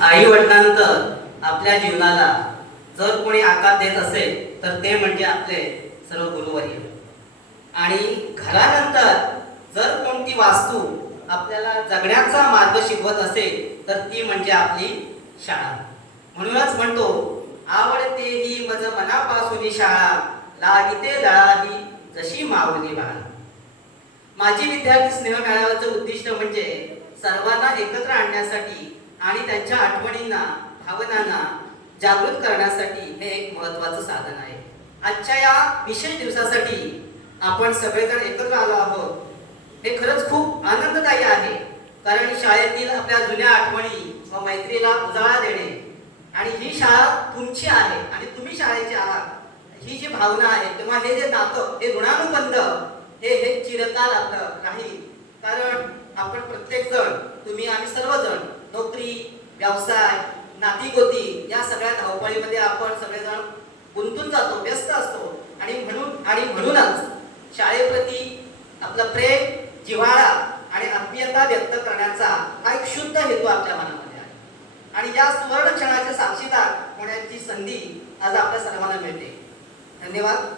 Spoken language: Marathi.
आई वडिलांनंतर आपल्या जीवनाला जर कोणी आकार देत असेल तर ते म्हणजे आपले सर्व गुरुवर्य. आणि घरानंतर जर कोणती वास्तू आपल्याला जगण्याचा मार्ग शिकवत असेल तर ती म्हणजे आपली शाळा. म्हणूनच म्हणतो, आवडते ही मज मनापासून शाळा, लागिते दळावी जशी माऊली बाळा. माझी विद्यार्थी स्नेह मेळाव्याचं उद्दिष्ट म्हणजे सर्वांना एकत्र आणण्यासाठी आणि त्यांच्या आठवणींना, भावनांना जागृत करण्यासाठी हे एक महत्त्वाचं साधन आहे. आजच्या या विशेष दिवसासाठी आपण सगळेजण एकत्र आलो आहोत. हे खरंच खूप आनंददायी आहे, कारण शाळेतील आपल्या जुन्या आठवणी व मैत्रीला उजाळा देणे आणि ही शाळा तुमची आहे आणि तुम्ही शाळेचे आहात, ही जी भावना आहे किंवा हे जे नातं, हे ऋणानुबंध हे चिरकाल आपलं राहील. कारण आपण प्रत्येक जण, तुम्ही आम्ही सर्वजण नोकरी, व्यवसाय, नातीगोती या सगळ्या धावपळीमध्ये आपण सगळेजण गुंतून जातो, व्यस्त असतो. आणि म्हणूनच शाळेप्रती आपलं प्रेम, जिव्हाळा आणि आत्मीयता व्यक्त करण्याचा हा एक शुद्ध हेतू आपल्या मनामध्ये आहे. आणि या सुवर्ण क्षणाचे साक्षीदार होण्याची संधी आज आपल्या सर्वांना मिळते. धन्यवाद.